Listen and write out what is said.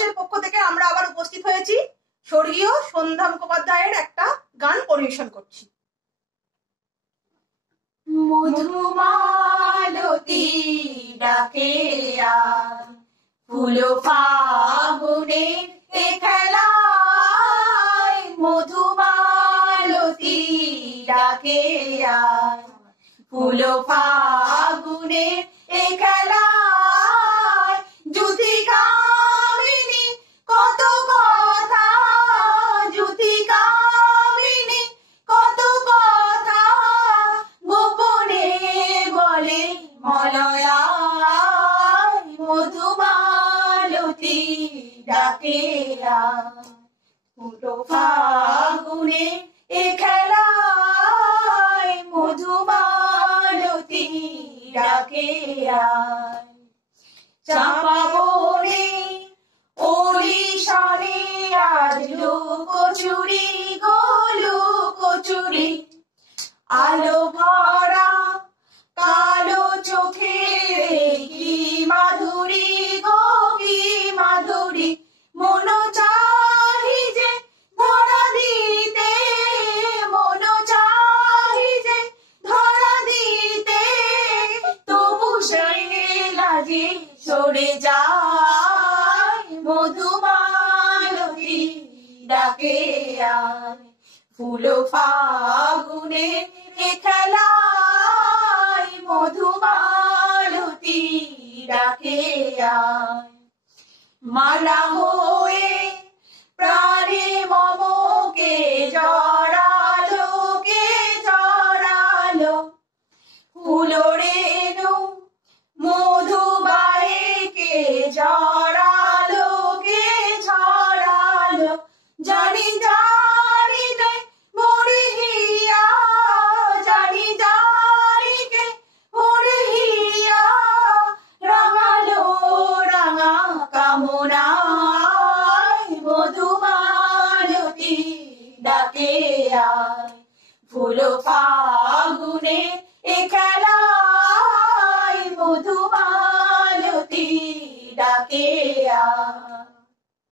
দাসের পক্ষ থেকে আমরা আবার উপস্থিত হয়েছি স্বর্গীয় সন্ধ্যা মুখোপাধ্যায়ের একটা গান পরিবেশন করছি। মধুমালতী ডাকে আয়, ফুল ফাগুনে এ খেলায়। মধুমালতী ডাকে আয়, ফুল ফাগুনে এ খেলায়। যুথিকামিনী কত কথা, যুথিকামিনী কত কথা, গোপনে বলে মলয়ায়। মধুমালতী ডাকে আয়, ফুল ফাগুনে এ খেলায়। মধুমালতী ডাকে আয়। চাপা বনে ওলি সনে আজ লুকোচুরি গো লুকোচুরি। আলো ভরা কালো চোখে কি মাধুরী গো কি মাধুরী। মন চাহি যে ধরা দিতে, মন চাহি যে ধরা দিতে, তবু সেই লাজে সরে যায়। মধুমালতী ডাকে আয়, ফুল ফাগুনে এ খেলায়। মধুমালতী ডাকে আয়। মালা হয়ে প্রাণে মমকে জড়ালো, কে জড়ালো। ফুলরেণু মধুবায়ে কে জড়ালো, কে জড়ালো। জানি জানি কে মরি হিয়া, জানি জানি কে মরি হিয়া। রাঙালো রাঙা কামনায়, মধুমালতী ডাকে আয়, ফুল